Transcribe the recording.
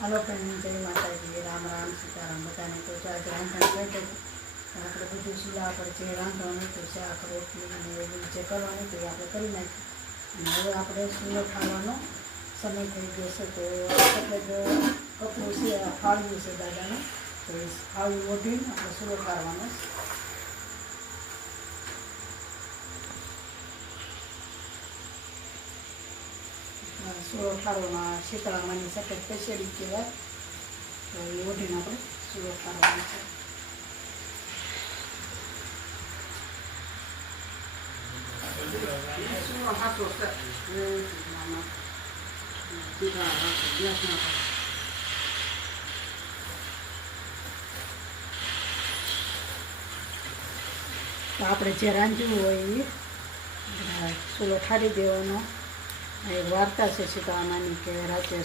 હાલો friend, જય માતાજી, રામ રામ, સીતારામ બધાને. તો આજે રાંધણ થઈ ગયું. આપણે બધું ચૂલા પર જે રાંધવાનું હતું, શાક રોટલી અને એવું જે કરવાનું હતું એ આપણે કરી નાખ્યું. અને હવે આપણે ચૂલો ખાવાનો સમય થઈ ગયો છે. તો સફેદ કપડું છે, ફાળ્યું છે દાદાનું. તો એ ફાળ્યું ઓઢીને આપણે ચૂલો કાઢવાનો. ચૂલો ઠારવામાં શીતળામાની સફેદ પેસેડી કહેવાય. તો એ ઓઢીને આપણે ચૂલો ઠારવાનો છે. ચૂલો હાથો છે તો આપણે જે રાંધ્યું હોય એ ચૂલો ઠારી દેવાનો. એક વાર્તા છે સીતારામાની કે રાતે